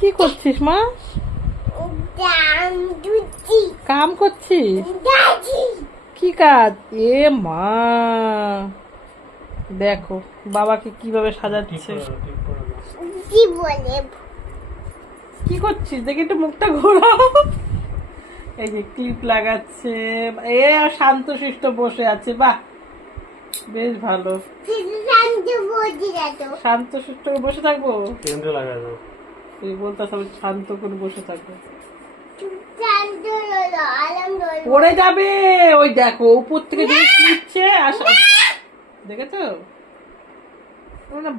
কি করছিস মা? কাম করছিস? কি কাজ? এ মা, দেখো বাবাকে কিভাবে সাজাচ্ছে। কি করছিস দেখি, একটু মুখটা ঘোরাও। এই যে ক্লিপ লাগাচ্ছে, এ আর শান্তশিষ্ট বসে আছে। বাহ, বেশ ভালো। শান্তশিষ্ট বসে থাকবো, তুই বলতে শান্ত করে বসে থাকবো। পড়ে যাবে। ওই দেখো উপর থেকে জিনিস নিচ্ছে। দেখেছো,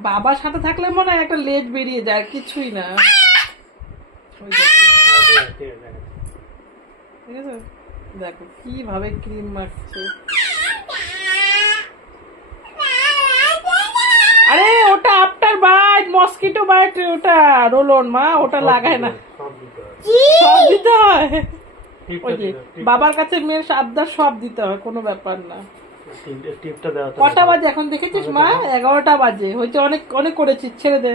বাবার সাথে থাকলে মনে হয় একটা লেজ বেরিয়ে যায়, কিছুই না। ওই দেখো, দেখো কিভাবে ক্রিম মাখছে। আরে ওটা আফটার বাইট, মসকিটো বাইট, ওটা রোলন মা, ওটা লাগায় না। সব দিতে হয়। ওই যে বাবার কাছে মেয়ের আবদার, সব দিতে হয়, কোনো ব্যাপার না। কটা বাজে এখন দেখেছিস মা? 11টা বাজে। হয়তো অনেক অনেক করেছিস, ছেড়ে দে।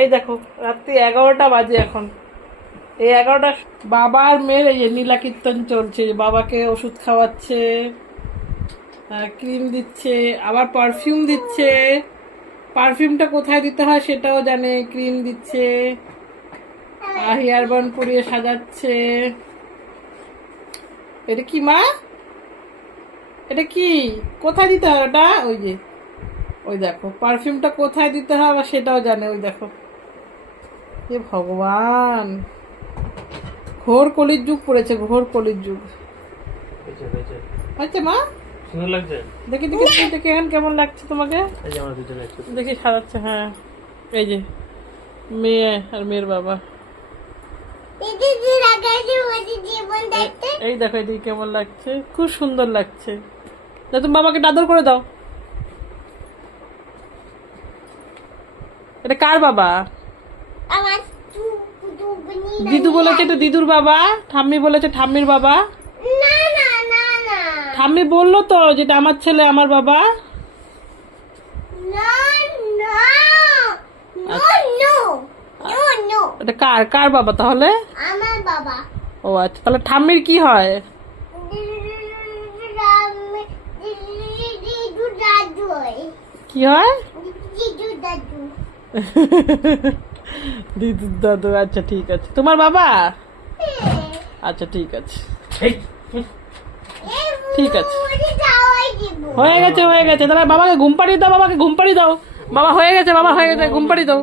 এই দেখো রাত্রি 11টা বাজে এখন। এই 11টা বাবার মেয়ের এই নীলা কীর্তন চলছে। বাবাকে ওষুধ খাওয়াচ্ছে, ক্রিম দিচ্ছে, আবার পারফিউম দিচ্ছে। পারফিউমটা কোথায় দিতে হয় সেটাও জানে। ক্রিম দিচ্ছে, হেয়ার বান করিয়ে সাজাচ্ছে। এটা কি মা? এটা কি, কোথায় দিতে হয় ওটা? ওই যে ওই দেখো পারফিউমটা কোথায় দিতে হয় আবার সেটাও জানে। ওই দেখো, এ ভগবান, ঘোর কলির যুগ পড়েছে, ঘোর কলির যুগ। আচ্ছা মা, সুন্দর লাগছে। দেখি দেখি দেখি এখন কেমন লাগছে তোমাকে। দেখি সাজাচ্ছে। হ্যাঁ, এই যে মেয়ে আর মেয়ের বাবা। এই দেখো এদিকে কেমন লাগছে, খুব সুন্দর লাগছে। তুমি বাবাকে আদর করে দাও। এটা কার বাবা? দিদু বলেছে এটা দিদুর বাবা, ঠাম্মি বলেছে ঠাম্মির বাবা। ঠাম্মি বললো তো যেটা আমার ছেলে আমার বাবা। এটা কার কার বাবা তাহলে? আমার বাবা। ও আচ্ছা, তাহলে ঠাম্মির কি হয়? কি হয়? দিদুর দাদু। আচ্ছা ঠিক আছে, তোমার বাবা? আচ্ছা ঠিক আছে, ঠিক আছে, হয়ে গেছে হয়ে গেছে। তাহলে বাবাকে ঘুম পাড়িয়ে দাও, বাবাকে ঘুম পাড়িয়ে দাও। বাবা হয়ে গেছে, বাবা হয়ে গেছে, ঘুম পাড়িয়ে দাও।